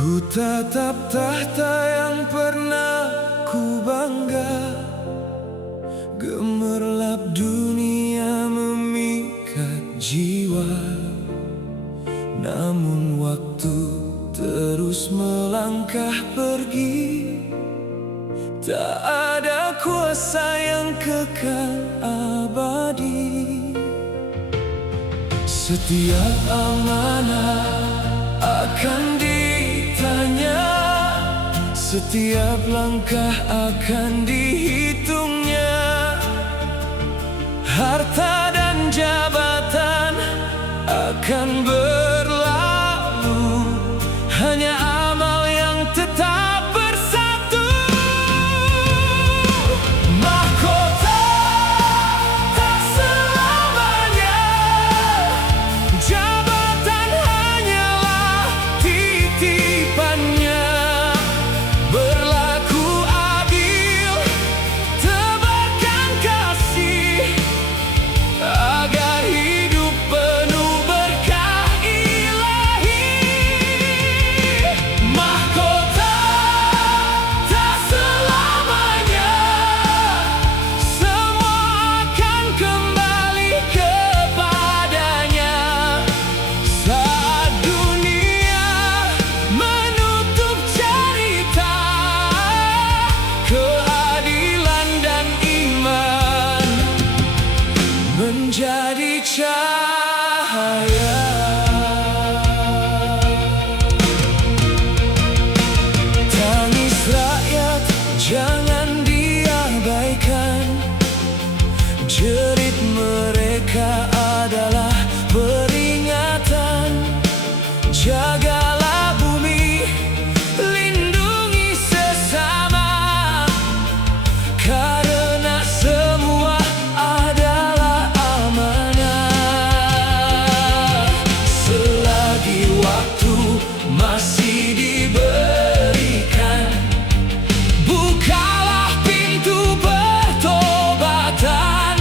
Ku tatap tahta yang pernah ku bangga, gemerlap dunia memikat jiwa. Namun waktu terus melangkah pergi, tak ada kuasa yang kekal abadi. Setiap amanah akan ditanya, setiap langkah akan dihitungnya. Harta dan jabatan akan berlalu, hanya amal yang tetap bersatu. Mahkota tak selamanya, jabatan hanyalah titipannya. Berlaku adil, tebarkan kasih, agar hidup penuh berkah ilahi. Mahkota tak selamanya, semua akan kembali kepadanya. Saat dunia menutup cerita, keadilan dan iman menjadi cahaya. Tangis rakyat jangan diabaikan, jerit mereka adalah peringatan. Jagalah bumi, lindungi sesama, karena semua adalah amanah. Selagi waktu masih diberikan, bukalah pintu pertobatan.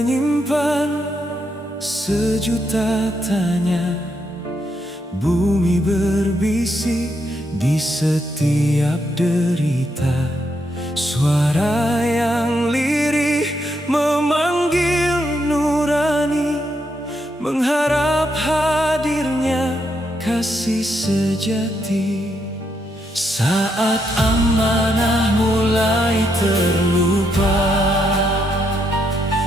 menyimpan sejuta tanya. Bumi berbisik di setiap derita. Suara yang lirih memanggil nurani, mengharap hadirnya kasih sejati. Saat amanah mulai terlupa,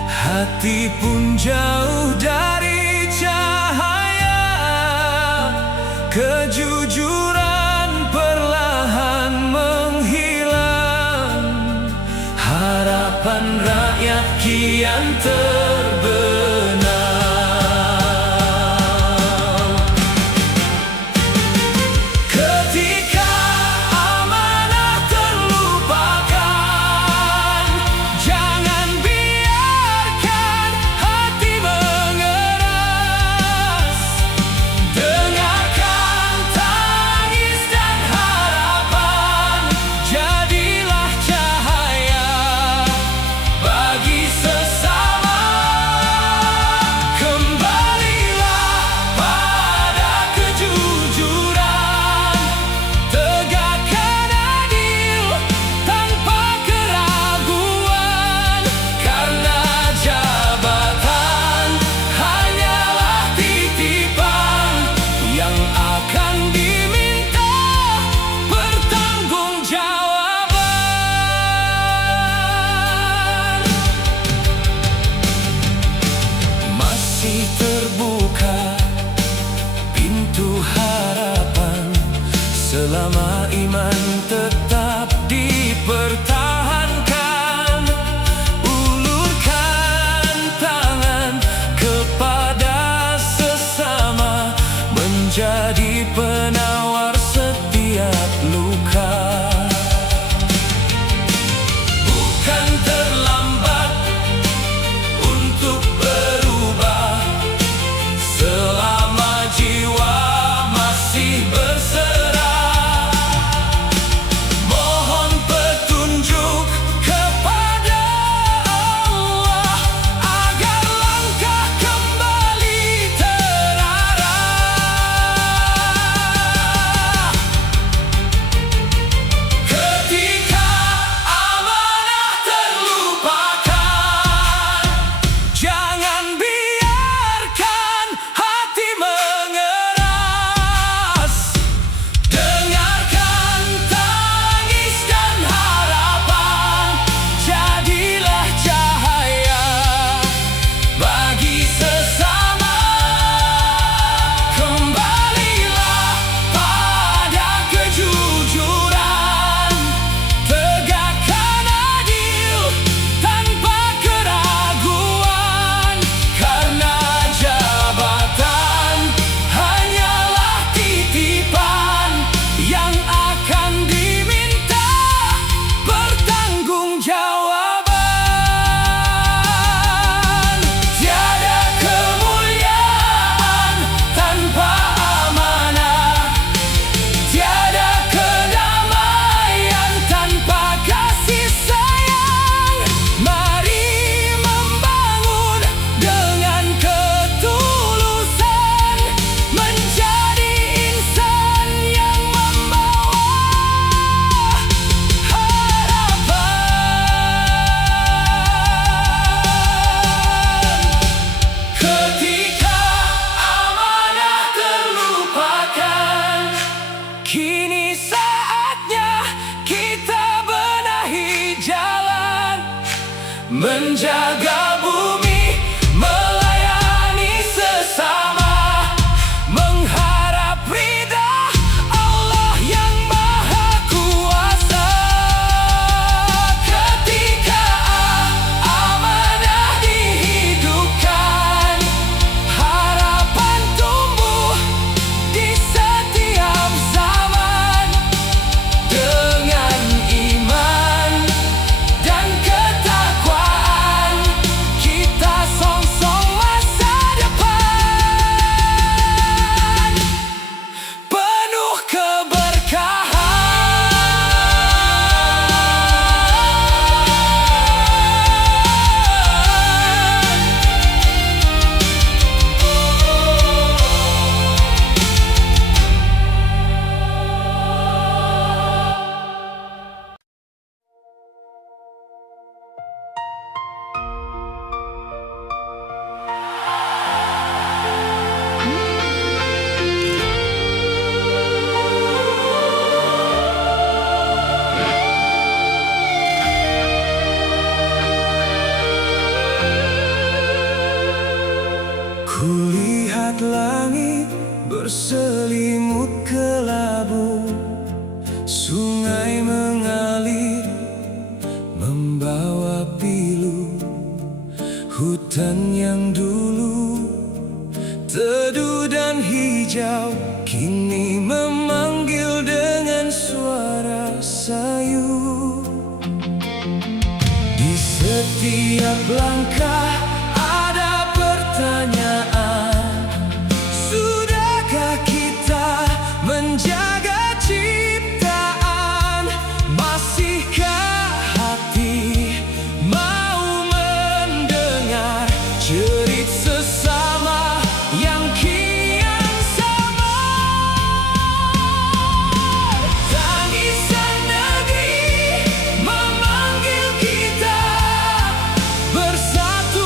hati pun jauh dari cahaya. Kejujuran perlahan menghilang, harapan rakyat kian terbenam. Ketika amanah terlupakan, jangan biarkan hati mengeras. Dengarkan tangis dan harapan, jadilah cahaya bagi sesama. Kembalilah pada kejujuran, tegakkan adil tanpa keraguan. Karena jabatan hanyalah titipan yang akan diminta pertanggungjawaban. Masih terbuka pintu harapan, selama iman tetap dipertahankan. Ulurkan tangan kepada sesama, menjadi penawar setiap luka. Bukan terlambat untuk berubah, selama jiwa masih berserah. Mohon petunjuk kepada Allah, agar langkah kembali terarah. Ketika amanah terlupakan, jangan biarkan hati mengeras. Dengarkan tangis dan harapan, jadilah cahaya bagi sesama. Kembalilah pada kejujuran, tegakkan adil tanpa keraguan. Karena jabatan hanyalah titipan yang akan diminta pertanggungjawaban. Tiada kemuliaan tanpa amanah, tiada kedamaian tanpa kasih sayang. Mari membangun dengan ketulusan, menjadi insan yang membawa harapan. Ketika amanah terlupakan, kini saatnya kita benahi jalan, menjaga bumi, melayani sesama, mengharap ridha Allah yang Maha Kuasa. Ketika amanah dihidupkan, harapan tumbuh di setiap zaman. Dengan iman dan ketakwaan, saat langit berselimut kelabu, sungai mengalir membawa pilu. Hutan yang dulu teduh dan hijau kini memanggil dengan suara sayu. Di setiap langkah ada pertanyaan, sudahkah kita menjaga ciptaan? Masihkah hati mau mendengar cerita sesama yang kian sama? Tangisan negeri memanggil kita bersatu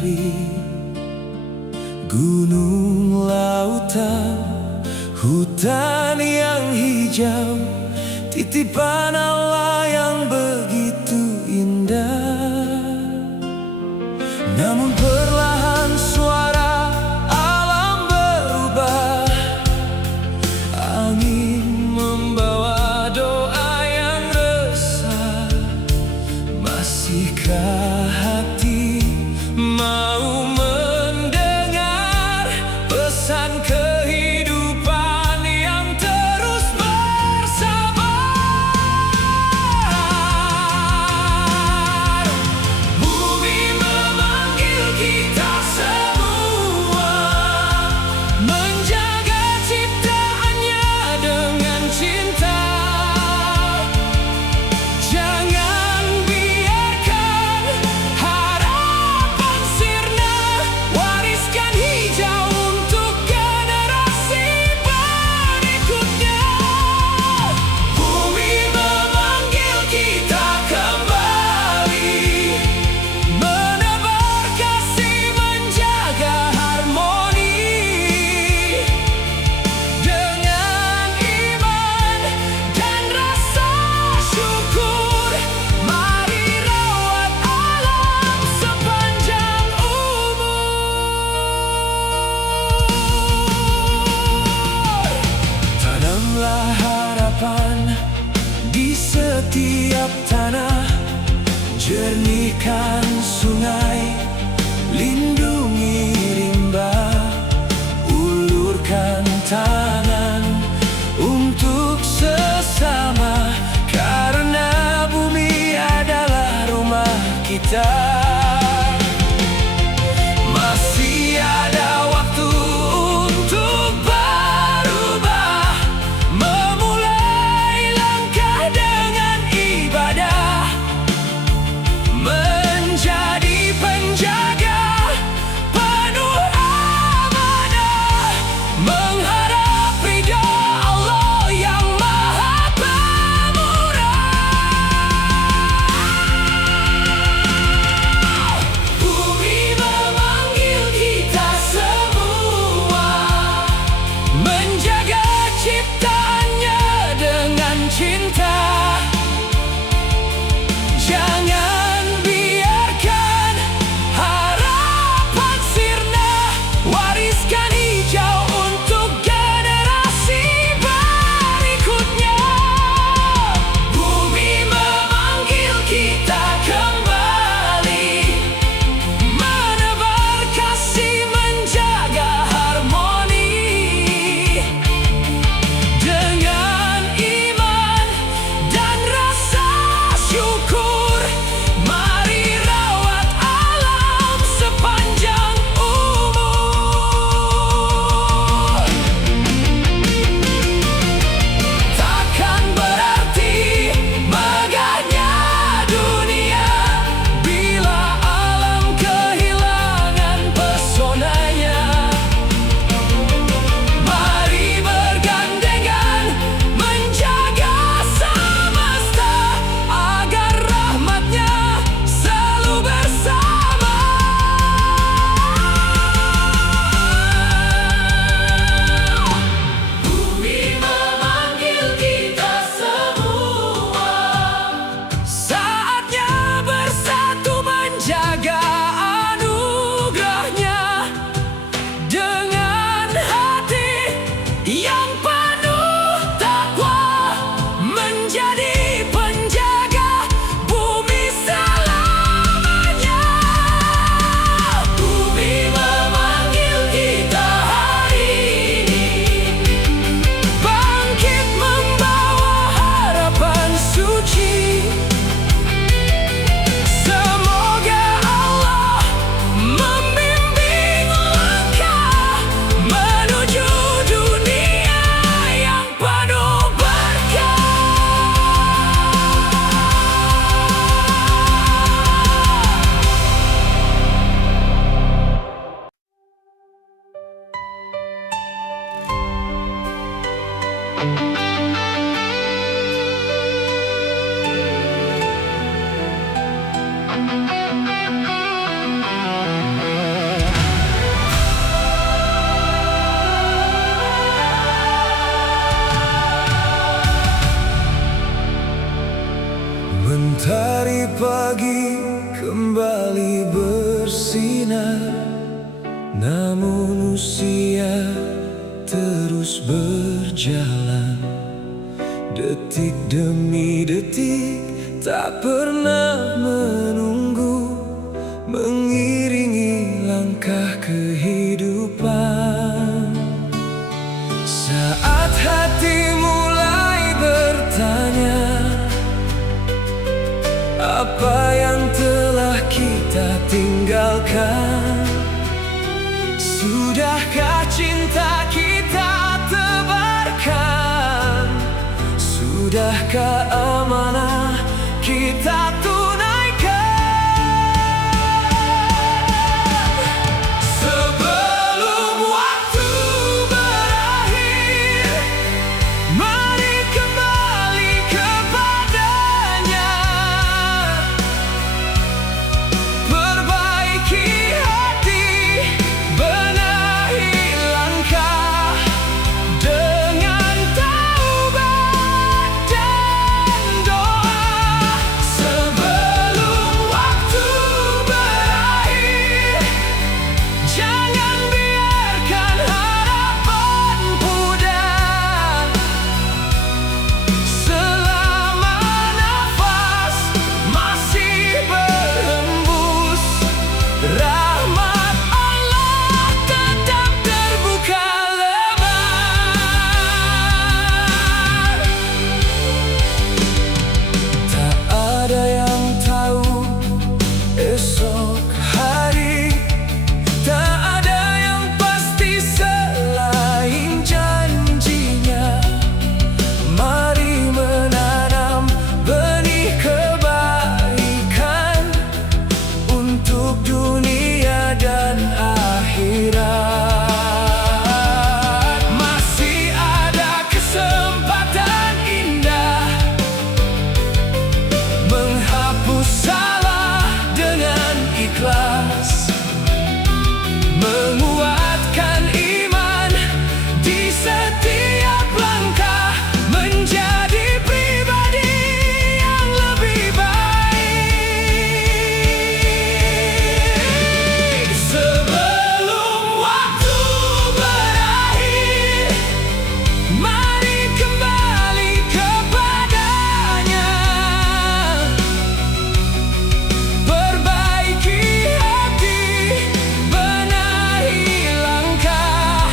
negeri, gunung, lautan, hutan yang hijau, titipan Allah yang begitu indah. Namun perlahan suara alam berubah, angin membawa doa yang resah. Masihkah hati mau mendengar pesan kehidupan yang terus bersabar? Bumi memanggil kita semua, menjaga ciptaannya dengan cinta. Jangan biarkan harapan sirna, wariskan hijau untuk generasi berikutnya. Bumi memanggil kita kembali, menebar kasih, menjaga harmoni. Dengan iman dan rasa syukur, mari rawat alam sepanjang umur. Tanamlah harapan di setiap tanah, jernihkan sungai, lindungi rimba, ulurkan tangan untuk sesama, karena bumi adalah rumah kita. Masih ada waktu untuk berubah, memulai langkah dengan ibadah, menjadi penjaga penuh amanah, mengharap ridha Allah yang Maha Pemurah. Bumi memanggil kita semua, menjaga ciptaannya dengan cinta. Jangan biarkan harapan sirna, wariskan hijau untuk generasi berikutnya. Bumi memanggil kita kembali, menebar kasih, menjaga harmoni. Dengan iman dan rasa syukur, mari rawat alam sepanjang umur. Takkan berarti megahnya dunia bila alam kehilangan pesonanya. Mari bergandengan menjaga semesta, agar rahmatnya selalu bersama. Bumi memanggil kita semua, saatnya bersatu menjaga anugerahnya. Dengan hati yang penuh takwa, menjadi penjaga bumi selamanya. Bumi memanggil kita hari ini, bangkit membawa harapan suci. Semoga Allah membimbing langkah menuju dunia yang penuh berkah. Namun usia terus berjalan, detik demi detik tak pernah menunggu, mengiringi langkah kehidupan. Saat hati mulai bertanya, apa yang telah kita tinggalkan? Sudahkah cinta kita tebarkan? Sudahkah amanah kita tunaikan? Sebelum waktu berakhir, mari kembali kepadanya. Perbaiki hati, benahi langkah dengan taubat dan doa. Sebelum waktu berakhir, jangan biarkan harapan pudar. Selama nafas masih berhembus, rahmat Allah tetap terbuka lebar. Tak ada yang tahu esok hari, tak ada yang pasti selain janjinya. Mari menanam benih kebaikan untuk dunia dan akhirat. Masih ada kesempatan indah, menghapus salah dengan ikhlas, menguatkan iman di setiap langkah, menjadi pribadi yang lebih baik. Sebelum waktu berakhir, mari kembali kepadanya. Perbaiki hati, benahi langkah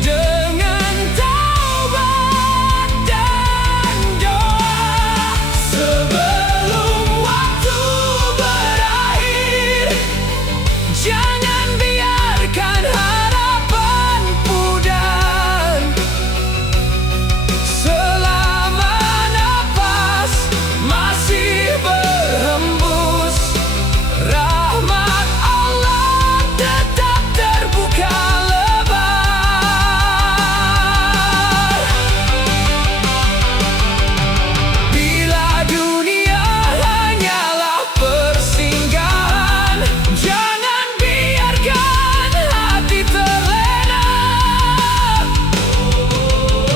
dengan taubat dan doa. Sebelum waktu berakhir, jangan biarkan harapan pudar. Selama nafas masih berhembus, rahmat Allah tetap terbuka lebar. Bila dunia hanyalah persinggahan, jangan biarkan hati terlena.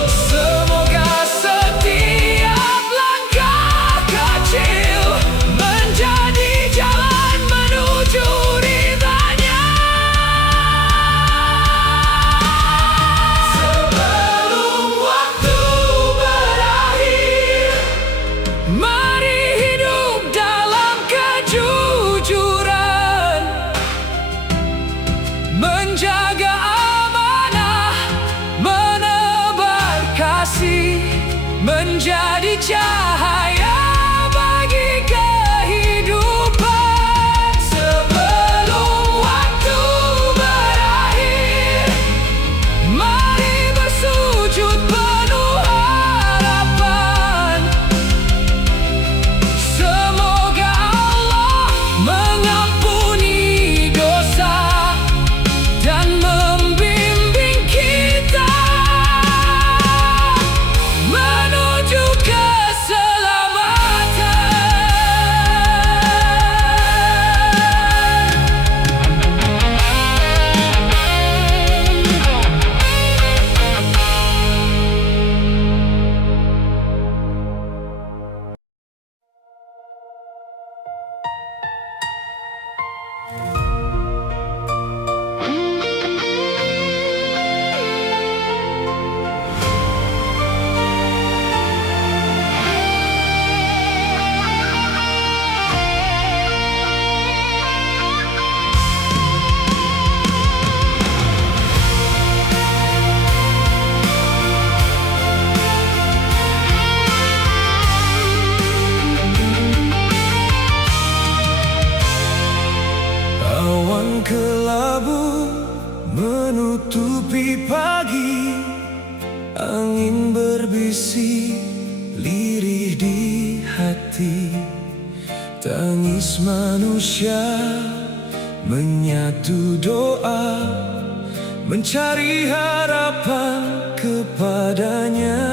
Semoga setiap langkah kecil menjadi jalan menuju ridhanya. Sebelum waktu berakhir, mari hidup dalam kejujuran, menjaga amanah, menebar kasih, menjadi cahaya bagi kehidupan. Sebelum waktu berakhir, mari bersujud penuh harapan. Semoga Allah mengampuni dosa dan membimbing kita menuju kesejahteraan. menutupi pagi, angin berbisik lirih di hati. Tangis manusia menyatu doa, mencari harapan kepadanya.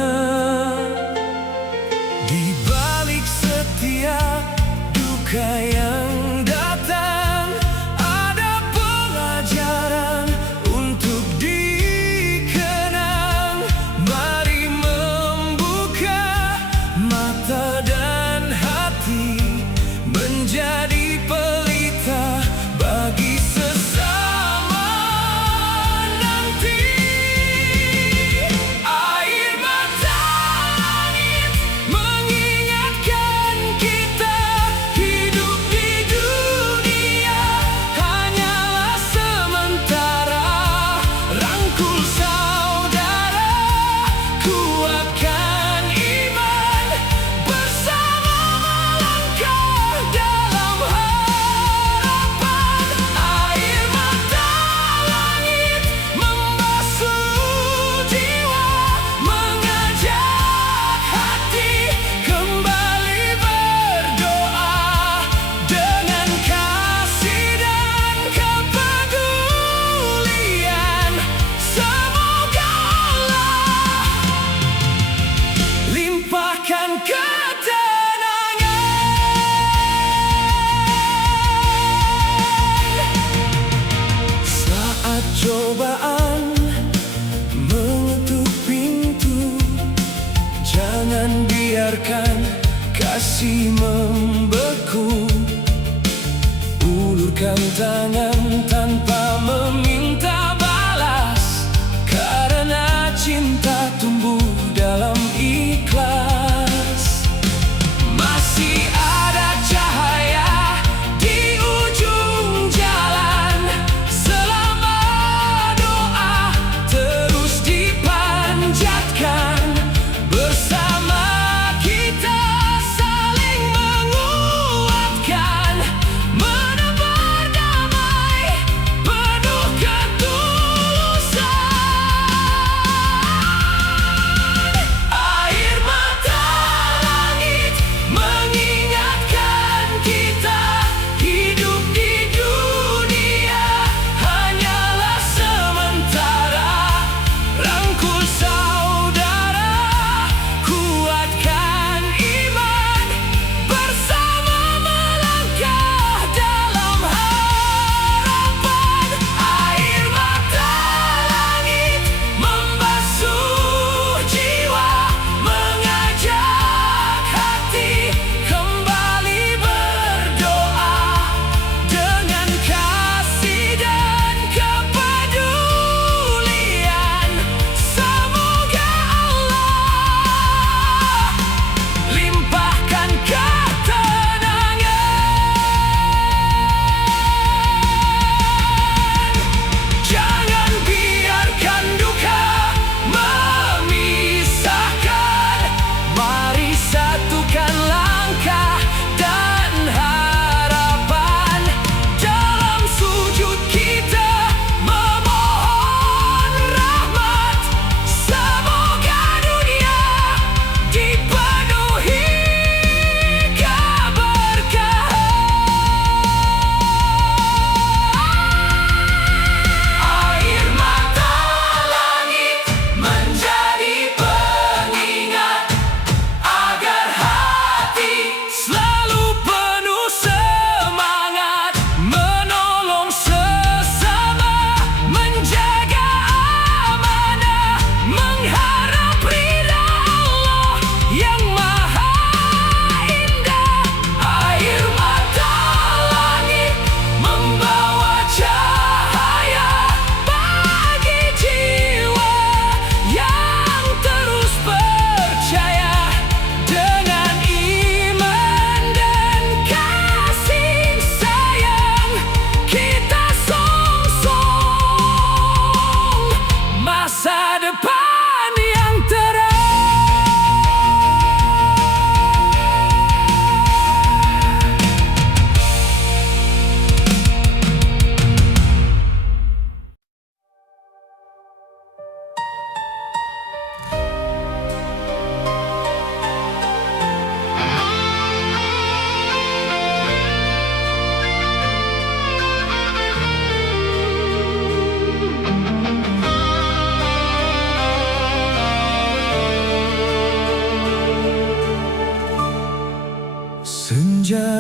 Di balik setiap duka yang datang, ada pelajaran untuk dikenang. Mari membuka mata dan hati, menjadi pelita bagi sesama nanti. Air mata langit mengingatkan kita, hidup di dunia hanyalah sementara. Rangkul saudara, kuatkan iman, bersama melangkah dalam harapan. Air mata langit membasuh jiwa, mengajak hati kembali berdoa. Dengan kasih dan kepedulian, semoga Allah limpahkan ketenangan. Saat cobaan mengetuk pintu, jangan biarkan kasih membeku. Ulurkan tangan tanpa meminta balas, karena cinta tumbuh dalam ikhlas. Masih ada cahaya di ujung jalan, selama doa terus dipanjatkan. Bersama kita saling menguatkan, menebar damai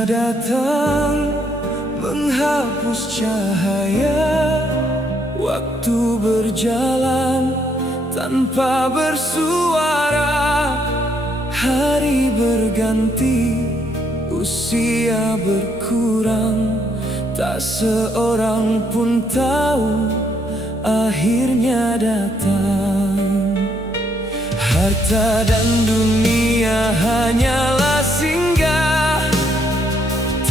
Senja datang menghapus cahaya, waktu berjalan tanpa bersuara. Hari berganti, usia berkurang, tak seorang pun tahu akhirnya datang. Harta dan dunia hanyalah singgah,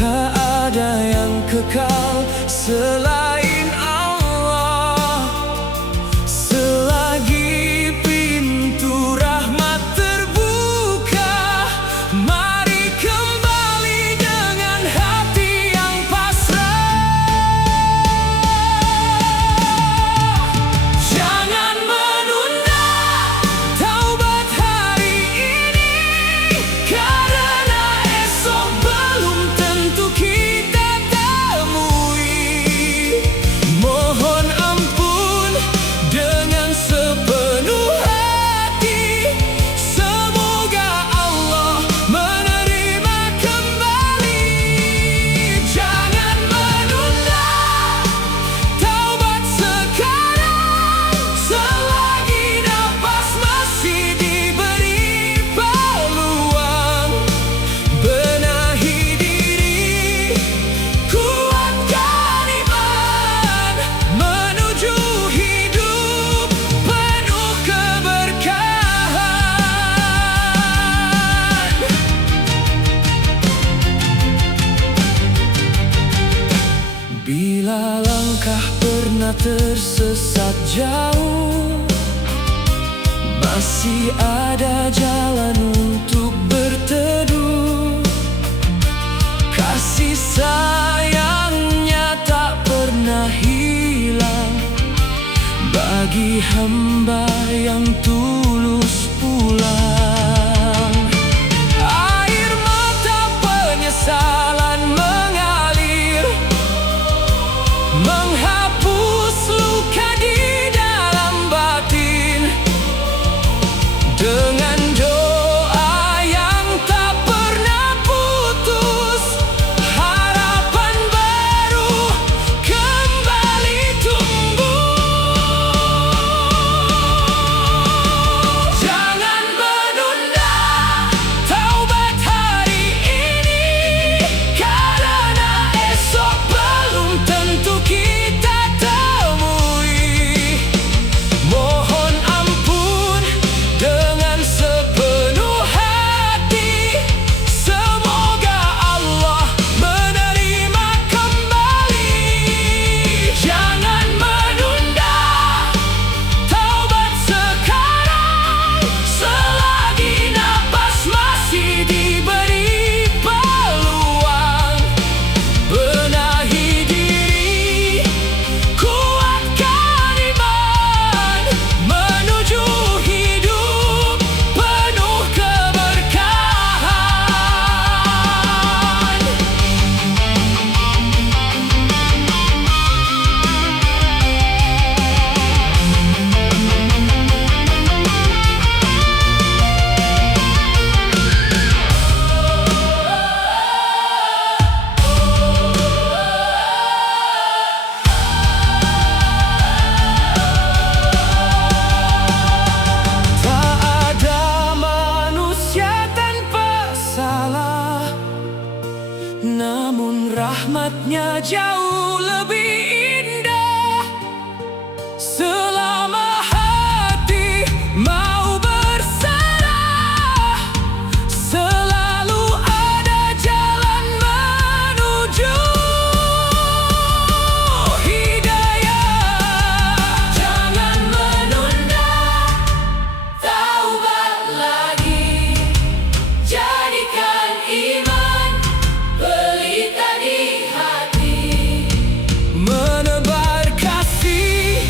tak ada yang kekal selain Allah. Selagi pintu rahmat terbuka, mari kembali dengan hati yang pasrah. Jangan menunda taubat hari ini, karena esok belum tentu kita temui. Mohon ampun dengan sepenuh hati, semoga Allah menerima kembali. Jangan menunda taubat sekarang, selagi nafas masih diberi peluang. Benahi diri, kuatkan iman, menuju hidup penuh keberkahan. Bila langkah pernah tersesat jauh, masih ada jalan untuk berteduh. Kasih sayangnya tak pernah hilang bagi hamba yang tulus pulang. Air mata penyesalan mengalir, menghapus luka di dalam batin. Dengan doa yang tak pernah putus, harapan baru kembali tumbuh. Jangan menunda taubat hari ini, karena esok belum tentu kita temui. Mohon ampun dengan sepenuh hati, semoga Allah menerima kembali. Jangan menunda taubat sekarang, selagi nafas masih diberi peluang. Benahi diri, kuatkan iman, menuju hidup penuh keberkahan. Tak ada manusia tanpa salah, namun rahmatnya jauh lebih indah. Selama hati mau berserah, selalu ada jalan menuju hidayah. Jangan menunda taubat lagi, jadikan iman pelita di hati. Menebar kasih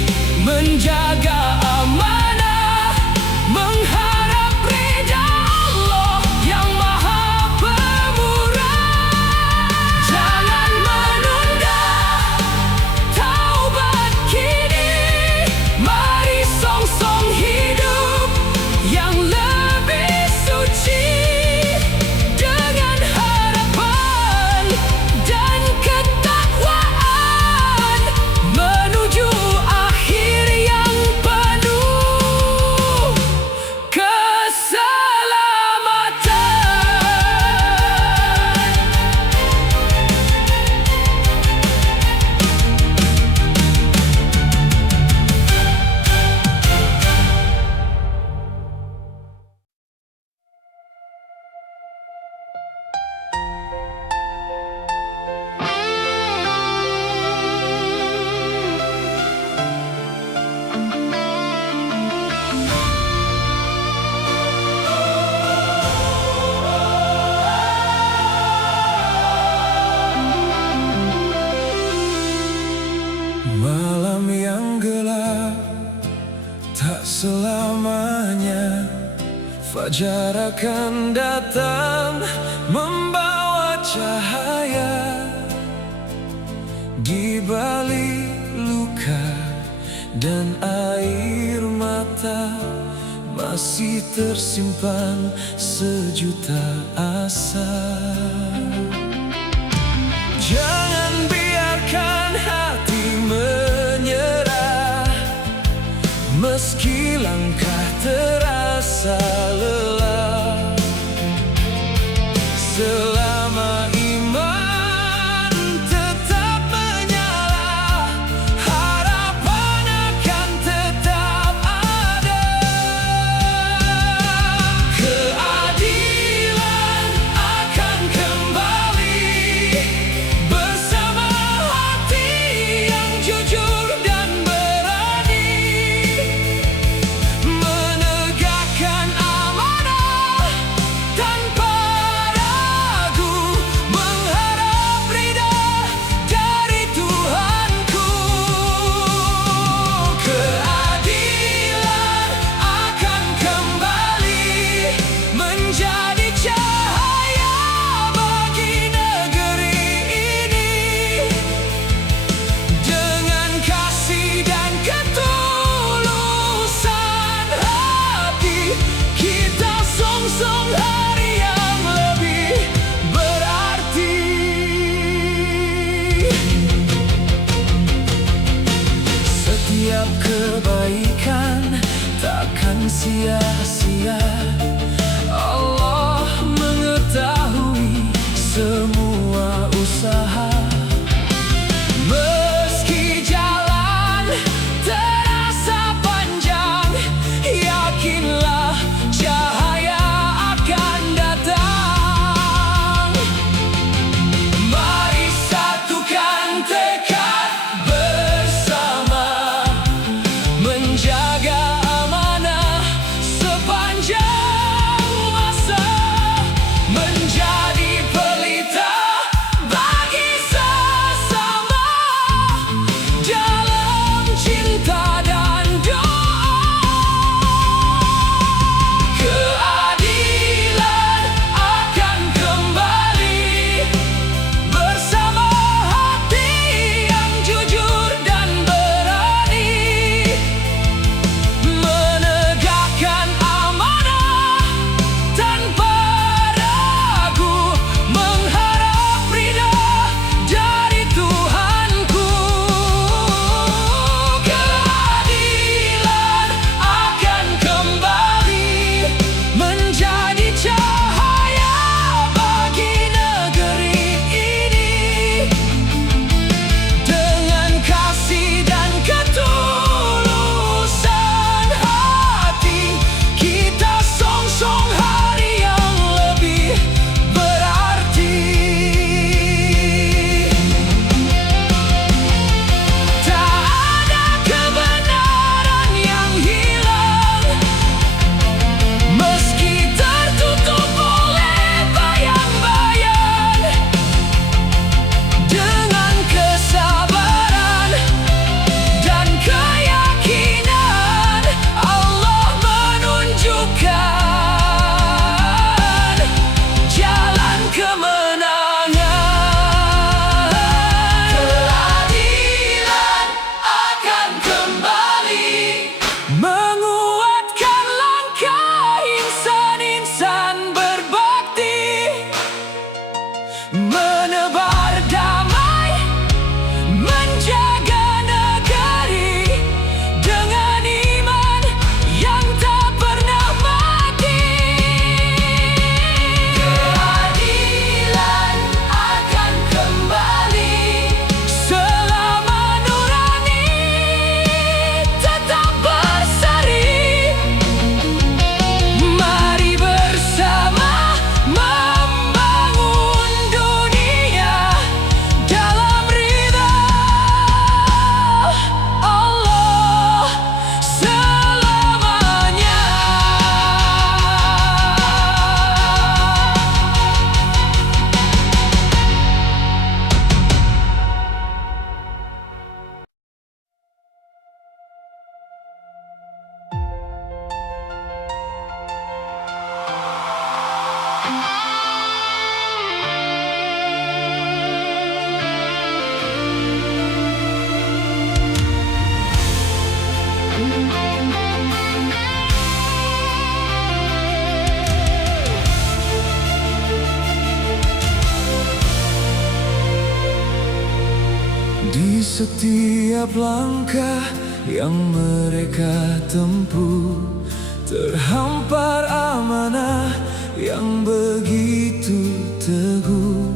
selamanya. Fajar akan datang membawa cahaya di balik luka dan air mata. Masih tersimpan sejuta asa. Jangan biarkan hati menyerah, meski langkah terasa lelah. Selama iman tetap menyala, harapan akan tetap ada. Keadilan akan kembali bersama hati yang jujur dan berani, menegakkan amanah tanpa ragu, mengharap ridha dari Tuhanku. Keadilan akan kembali menjadi cahaya bagi negeri ini. Dengan kasih dan ketulusan hati, kita songsong hari yang lebih berarti. Setiap kebaikan takkan sia-sia. Allah mengetahui semua usaha. Meski jalan terasa panjang, yakinlah cahaya akan datang. Mari satukan tekad bersama, menjaga amanah sepanjang Di setiap langkah yang mereka tempuh, terhampar amanah yang begitu teguh.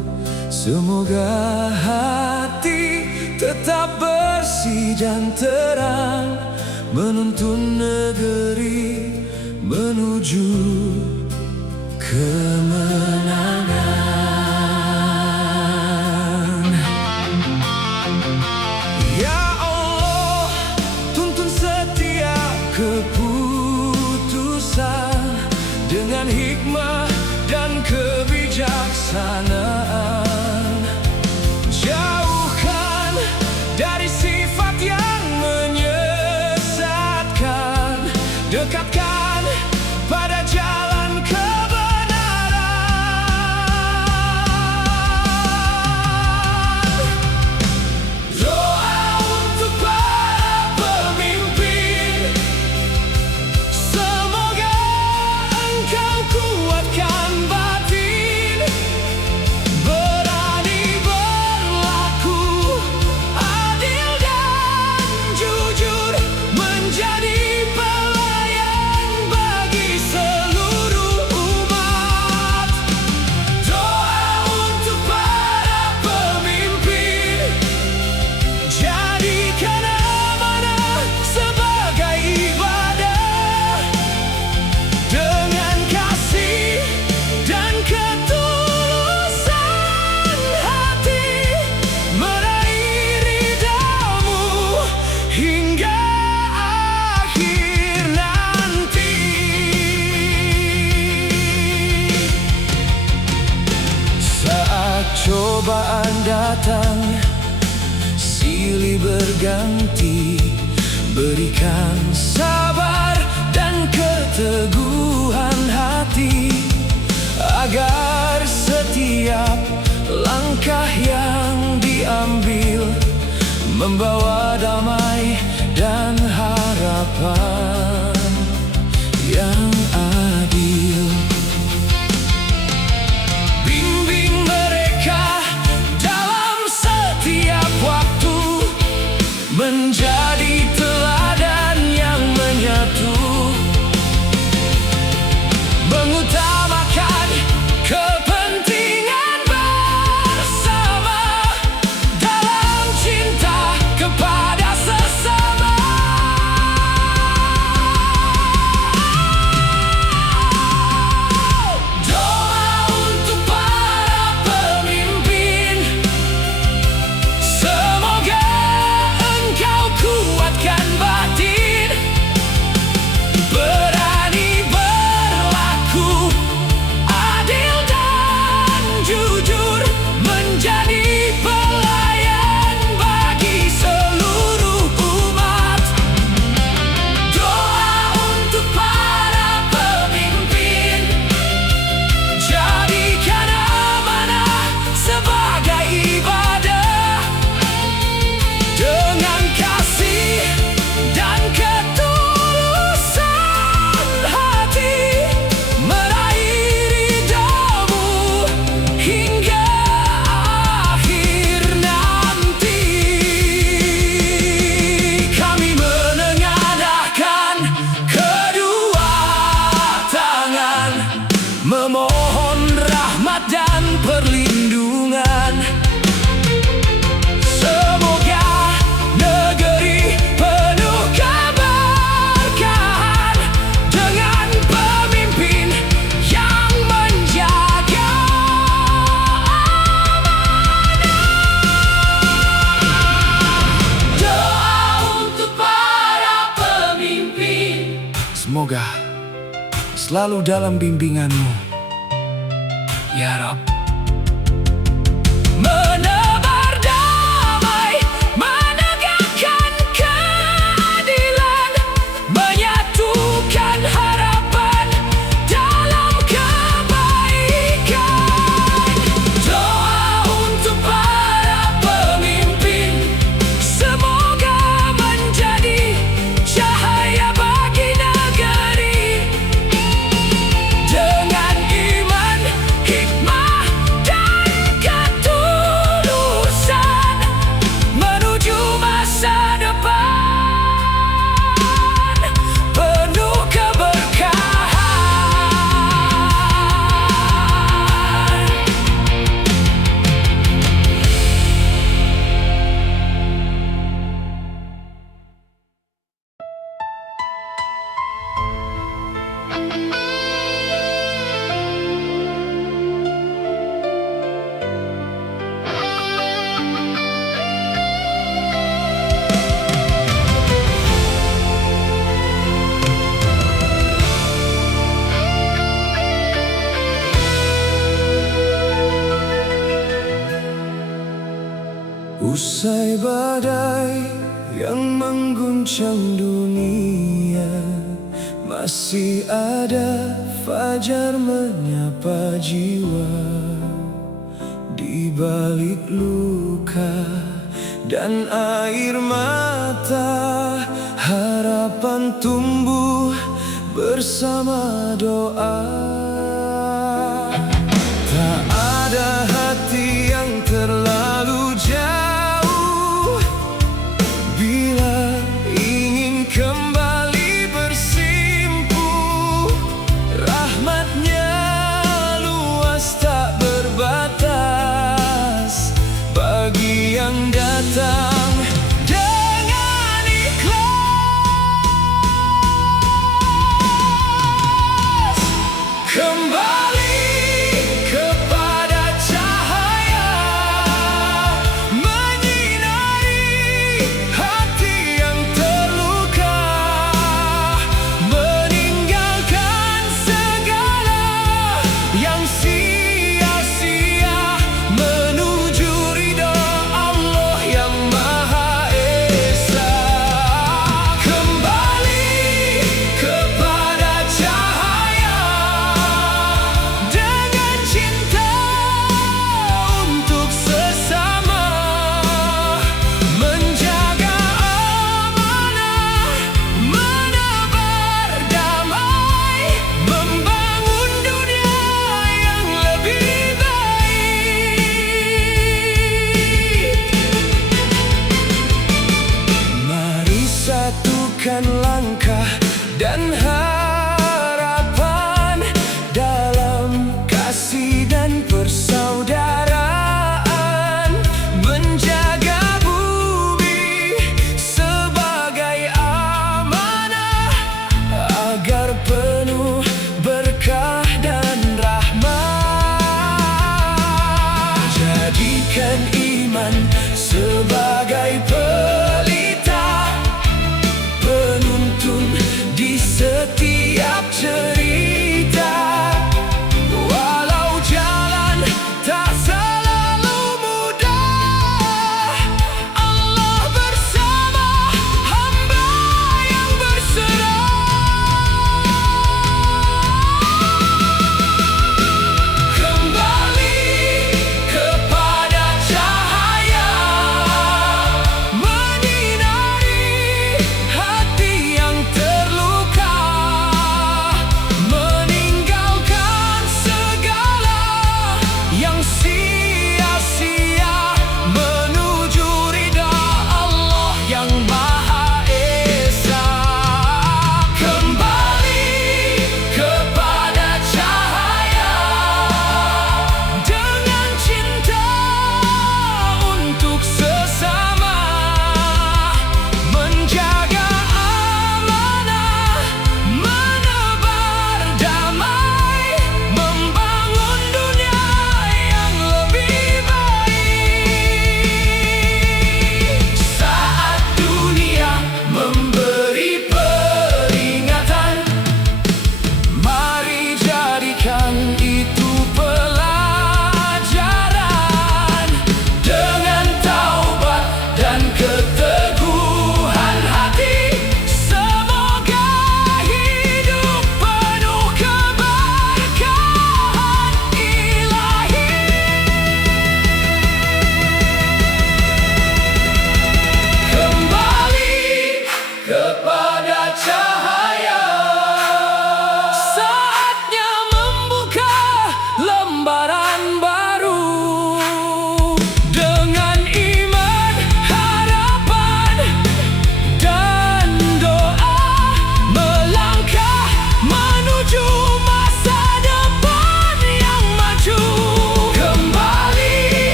Semoga hati tetap bersih dan terang, menuntun negeri menuju kemenangan. Ya Allah, tuntun setiap keputusan dengan hikmah dan kebijaksanaan. Jauhkan dari sifat yang menyesatkan, dekatkan pada jalan kebenaran. Doa untuk para pemimpin, semoga engkau kuatkan batin, berani berlaku adil dan jujur, menjadi pelayan bagi seluruh umat. Doa untuk para pemimpin, jadikan amanah sebagai ibadah, dengan kasih dan ketulusan hati, meraih ridhamu hingga akhir nanti. Saat cobaan datang, silih berganti, berikan sabar dan keteguhan hati, agar setiap langkah yang diambil membawa damai dan harapan yang adil. Bimbing mereka dalam setiap waktu, menjadi teladan yang menyatu, mengutamakan kepentingan bersama dalam cinta kepada sesama. Doa untuk para pemimpin, semoga engkau kuatkan batin, berani berlaku adil dan jujur, menjadi pelayan bagi seluruh umat. Doa untuk para pemimpin, jadikan amanah sebagai ibadah, dengan kasih dan ketulusan hati, meraih ridhamu hingga akhir nanti. Kami menengadahkan kedua tangan, memohon rahmat dan perlindungan. Semoga negeri penuh keberkahan, dengan pemimpin yang menjaga amanah. Doa untuk para pemimpin, semoga selalu dalam bimbingan-Mu, ya Rabb. Menebar damai, menegakkan keadilan, menyatukan harapan dalam kebaikan. Doa untuk para pemimpin, semoga menjadi cahaya Usai badai yang mengguncang dunia, masih ada fajar menyapa jiwa. Di balik luka dan air mata, harapan tumbuh bersama doa. Tak ada hati yang terlalu jauh bila ingin kembali bersimpu. Rahmatnya luas tak berbatas bagi yang datang dengan ikhlas. Kembali kepada cahaya, menyinari hati yang terluka, meninggalkan segala yang sia-sia, menuju ridha Allah yang Maha Esa. Kembali kepada cahaya dengan cinta untuk sesama, menjaga amanah, menebar damai, membangun dunia yang lebih baik. Mari satukan langkah dan harapan dalam kasih dan persaudaraan, menjaga bumi sebagai amanah agar penuh berkah dan rahmat. Jadikan iman sebagai pelita, penuntun di setiap